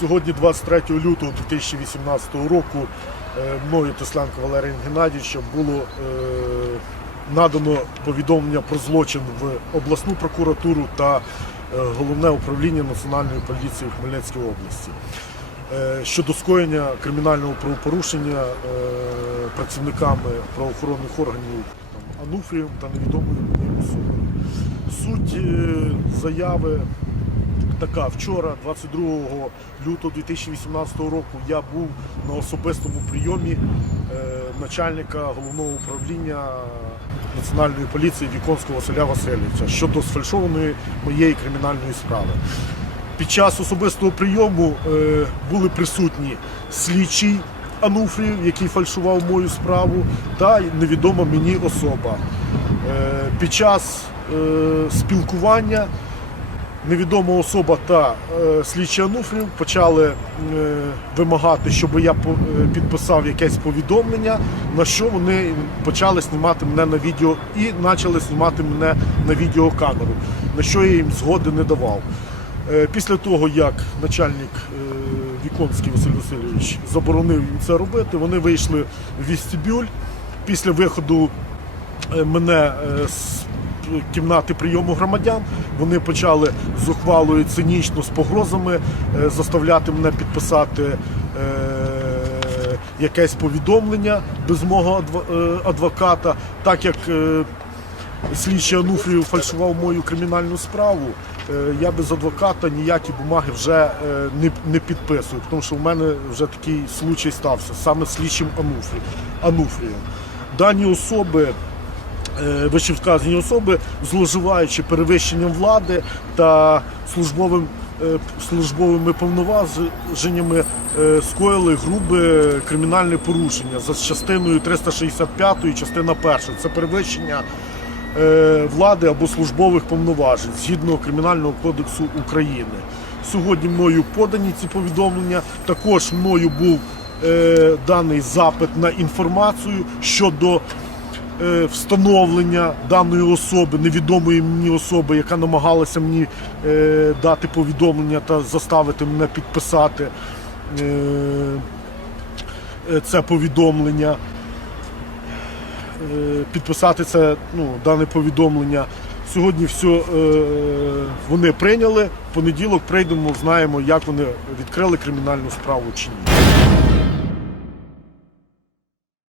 Сьогодні, 23 лютого 2018 року, е, мною Тесленко Валерієм Геннадійовичем було е, надано повідомлення про злочин в обласну прокуратуру та е, головне управління Національної поліції в Хмельницькій області щодо скоєння кримінального правопорушення працівниками правоохоронних органів Ануфрієм та невідомою особою. Суть заяви така. Вчора, 22 лютого 2018 року, я був на особистому прийомі е, начальника головного управління Національної поліції Віконського Василя Васильовича щодо сфальшованої моєї кримінальної справи. Під час особистого прийому е, були присутні слідчий Ануфрів, який фальшував мою справу, та невідома мені особа. Е, під час спілкування невідома особа та е, слідчий Ануфрів почали е, вимагати, щоб я е, підписав якесь повідомлення, на що вони почали знімати мене на відео і почали знімати мене на відеокамеру, на що я їм згоди не давав. Після того, як начальник Віконський Василь Васильович заборонив їм це робити, вони вийшли в вестибюль. Після виходу мене з кімнати прийому громадян. Вони почали зухвалою цинічно з погрозами е, заставляти мене підписати е, якесь повідомлення без мого е, адвоката, так як слідчий Ануфрів фальшував мою кримінальну справу. Я без адвоката ніякі бумаги вже не, підписую, тому що в мене вже такий случай стався саме слідчим Ануфрі, Ануфрієм. Дані особи вищевказані особи, зловживаючи перевищенням влади та службовим, е, службовими повноваженнями, е, скоїли грубе кримінальне порушення за частиною 365 частина 1. Це перевищення е, влади або службових повноважень згідно Кримінального кодексу України. Сьогодні мною подані ці повідомлення. Також мною був е, даний запит на інформацію щодо е, встановлення даної особи, невідомої мені особи, яка намагалася мені е, дати повідомлення та заставити мене підписати е, е, це повідомлення. Е, Підписати це ну, дане повідомлення. Сьогодні все е, вони прийняли. В понеділок прийдемо, знаємо, як вони відкрили кримінальну справу чи ні.